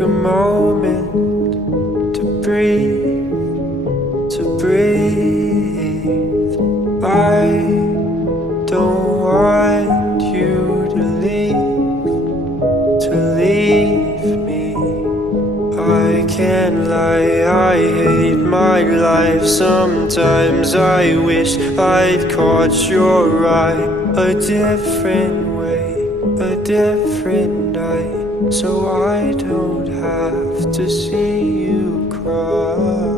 a moment to breathe, to breathe. I don't want you to leave me. I can't lie, I hate my life. Sometimes I wish I'd caught your eye a different way, a different night, so I don't have to see you cry.